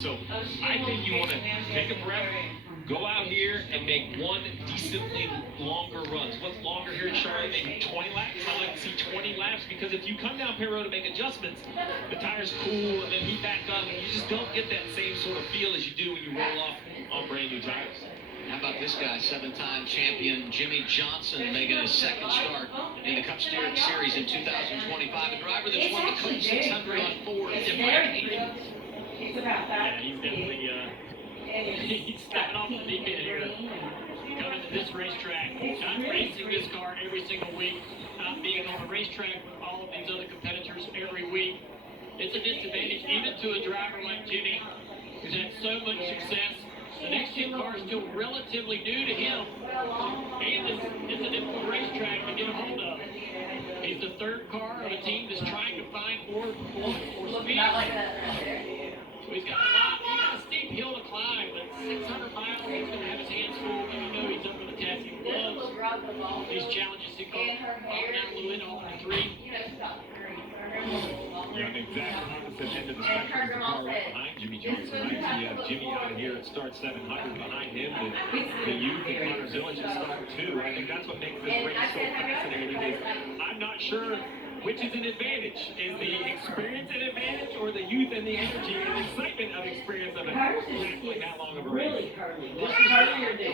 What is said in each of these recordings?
So I think you want to take a breath, go out here and make one decently longer runs. What's longer here in Charlotte? Maybe 20 laps? I like to see 20 laps because if you come down pit road to make adjustments, the tires cool and then heat back up, and you just don't get that same sort of feel as you do when you roll off on brand new tires. How about this guy, seven-time champion Jimmie Johnson, making his second start in the Cup Series in 2025. A driver that's won the Cup 600 on 4 different occasions. Yeah, he's definitely he's stepping off the deep end here. Coming to this racetrack, not racing this car every single week, not being on a racetrack with all of these other competitors every week. It's a disadvantage even to a driver like Jimmie, who's had so much success. The next gen car is still relatively new to him, and it's a difficult racetrack to get a hold of. He's the third car of a team that's trying to find more speed. So he's got a steep hill to climb, but 600 miles, he's going to have his hands full, and you know he's up for the task. He loves these challenges to go off down a little bit, off the three. Yeah, the exact opposite end of the spectrum is the car right behind Jimmie Johnson. Right? So Jimmie out here at start 700 behind him. The youth in Connor Zillage at start 2. I think that's what makes this race so fascinating. Is I'm not sure which is an advantage. Is the experience an advantage, or the youth and the energy and the excitement of experience of exactly that long of a race? This is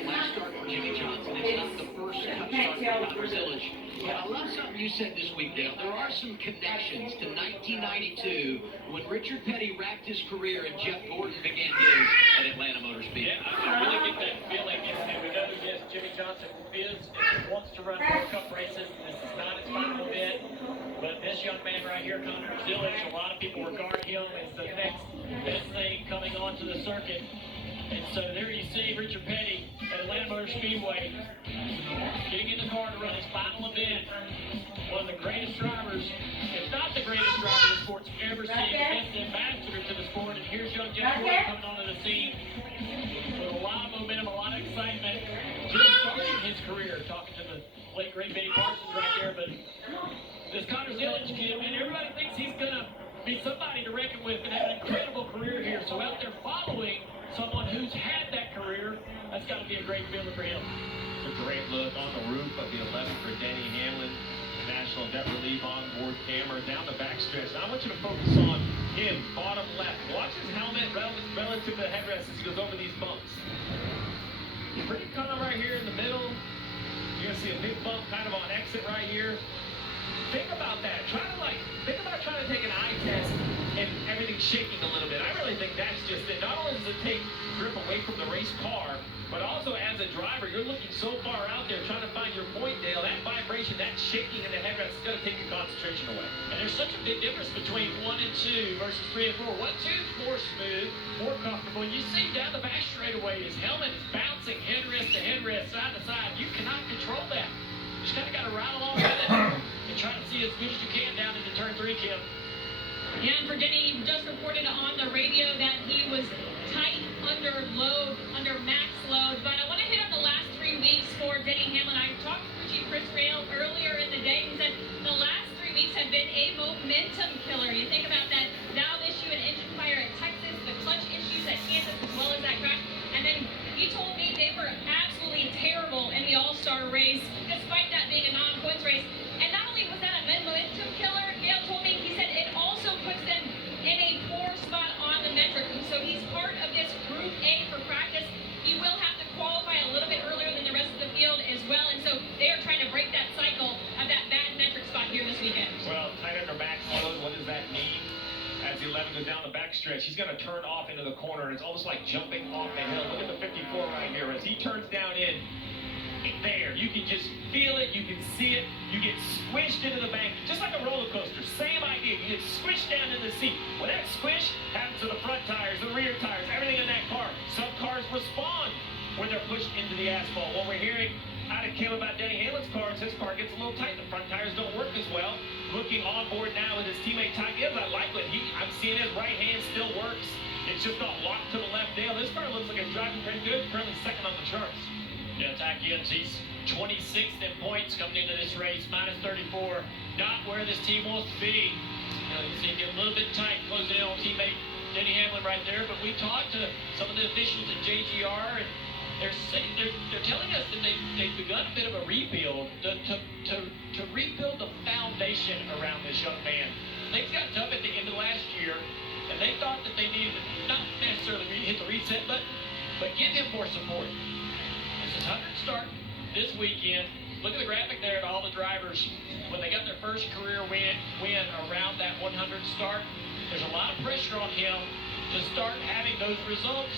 the last start for Jimmie Johnson. It's not the first Cup start for Connor Zillage. But I love something you said this week, Dale. There are some connections to 1992 when Richard Petty wrapped his career and Jeff Gordon began his at Atlanta Motor Speedway. Yeah, I really get that feeling. And we know, yes, Jimmie Johnson is and wants to run more Cup races. This is not his final bit. But this young man right here, Connor Zillage, a lot of people regard him as the next best thing coming onto the circuit. And so there you see Richard Petty at Atlanta Motor Speedway getting in the car to run his final event. One of the greatest drivers, if not the greatest driver the sport's ever seen, the best ambassador to the sport. And here's young Jeff Gordon coming onto the scene with a lot of momentum, a lot of excitement. Just starting his career, talking to the late great Benny Parsons right there. But this Connor Zillage kid, man, everybody thinks he's going to be somebody to reckon with and have an incredible career here. So out there following someone who's had that career, that's got to be a great feeling for him. It's a great look on the roof of the 11 for Denny Hamlin. National Debt Relief onboard camera down the backstretch. Now I want you to focus on him, bottom left. Watch his helmet relative to the headrest as he goes over these bumps. Pretty kind of right here in the middle. You're going to see a big bump kind of on exit right here. Think about that. Think about trying to take an eye test and everything shaking a little bit. I really think that's just it. Not only does it take grip away from the race car, but also as a driver, you're looking so far out there trying to find your point, Dale. That vibration, that shaking in the headrest is going to take your concentration away. And there's such a big difference between 1 and 2 versus 3 and 4. 1, 2 more smooth, more comfortable. You see down the back straightaway, his helmet is bouncing headrest to headrest, side to side. You cannot control that. You just kind of got to ride along with it and try to see as good as you can down into turn 3, Kim. Yeah, and for Denny, he just reported on the radio that he was tight under load, under max load. But I want to hit on the last 3 weeks for Denny Hamlin. I talked to Chief Chris Rail earlier in the day. He said the last 3 weeks have been a momentum killer. You think about that valve issue and engine fire at Texas, the clutch issues at Kansas, as well as that crash. And then he told me they were absolutely terrible in the All-Star race, despite that being a non-points race. And not only was that a momentum killer, Gail told me, he said it also puts them in a poor spot on the metric. So he's part of this Group A for practice. He will have to qualify a little bit earlier than the rest of the field as well. And so they are trying to break that cycle of that bad metric spot here this weekend. Well, tight under max load, what does that mean? As the 11 goes down the backstretch, he's going to turn off into the corner, and it's almost like jumping off the hill. Look at the 54 right here. As he turns down in, there, you can just feel it, you can see it, you get squished into the bank, just like a roller coaster. Same idea, you get squished down in the seat. When that squish happens to the front tires, the rear tires, everything in that car, some cars respond when they're pushed into the asphalt. What we're hearing out of Kim about Denny Hamlin's car is his car gets a little tight, the front tires don't work as well. Looking on board now with his teammate Ty Gibbs, I like what I'm seeing his right hand still works. It's just not locked to the left. Dale, this car looks like it's driving pretty good, currently second on the charts. Yeah, Ty Gibbs, he's 26th in points coming into this race, minus 34. Not where this team wants to be. You see him get a little bit tight, closing in on teammate Denny Hamlin right there, but we talked to some of the officials at JGR, and they're telling us that they've begun a bit of a rebuild to rebuild the foundation around this young man. Things got tough at the end of last year, and they thought that they needed to not necessarily hit the reset button, but give him more support. This is 100 start this weekend. Look at the graphic there at all the drivers when they got their first career win around that 100 start. There's a lot of pressure on him to start having those results.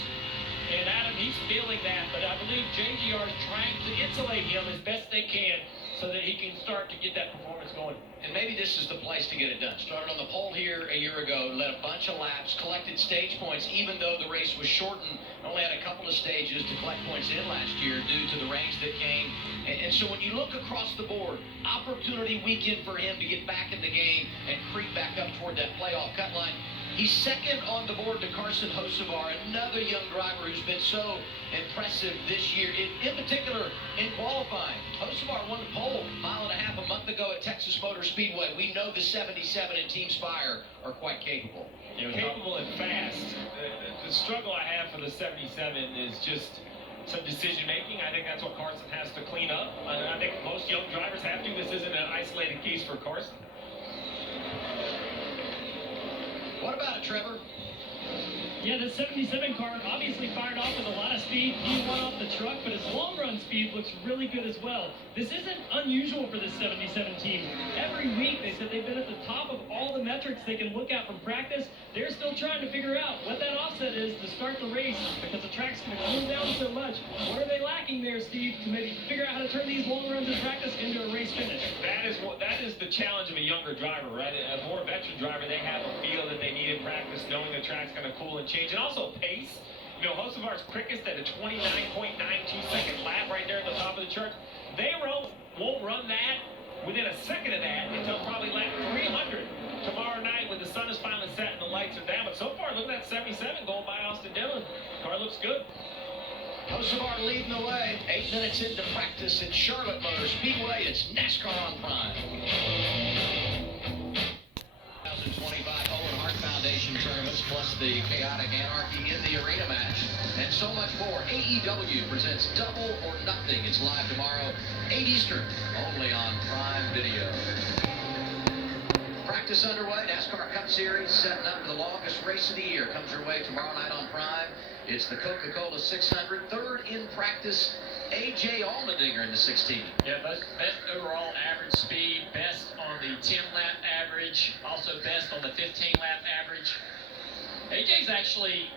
And Adam, he's feeling that, but I believe JGR is trying to insulate him as best they can so that he can start to get that performance going. And maybe this is the place to get it done. Started on the pole here a year ago, led a bunch of laps, collected stage points, even though the race was shortened. Only had a couple of stages to collect points in last year due to the rains that came. And so when you look across the board, opportunity weekend for him to get back in the game and creep back up toward that playoff cut line. He's second on the board to Carson Hocevar, another young driver who's been so impressive this year, in particular in qualifying. Hocevar won the pole mile and a half a month ago at Texas Motor Speedway. We know the 77 and Team Spire are quite capable. Capable and fast. The struggle I have for the 77 is just some decision making. I think that's what Carson has to clean up. I think most young drivers have to. This isn't an isolated case for Carson. What about it, Trevor? Yeah, the 77 car obviously fired off with a lot of speed. He won off the truck, but his long run speed looks really good as well. This isn't unusual for the 77 team. Every week they said they've been at the top of all the metrics they can look at from practice. They're still trying to figure out what that offset is to start the race because the track's going to cool down so much. What are they lacking there, Steve, to maybe figure out how to turn these long runs in practice into a race finish? That is the challenge of a younger driver, right? A more veteran driver, they have a feel that they need in practice, knowing the track's going to cool and change. And also pace. You know, Hocevar's quickest at a 29.92 second lap right there at the top of the chart. They won't run that within a second of that until probably lap 300 tomorrow night when the sun is finally set and the lights are down. But so far, look at that 77 going by Austin Dillon. Car looks good. Hocevar leading the way. 8 minutes into practice at Charlotte Motor Speedway. It's NASCAR on Prime. 2025 Owen Hart Foundation tournaments, plus the chaotic anarchy in the arena match, and so much more. AEW presents Double or Nothing. It's live tomorrow, 8 Eastern, only on Prime Video. Practice underway. NASCAR Cup Series setting up for the longest race of the year. Comes your way tomorrow night on Prime. It's the Coca-Cola 600. Third in practice, A.J. Allmendinger in the 16. Yeah, best overall average speed, best on the 10-lap average, also best on the 15-lap average. AJ's actually,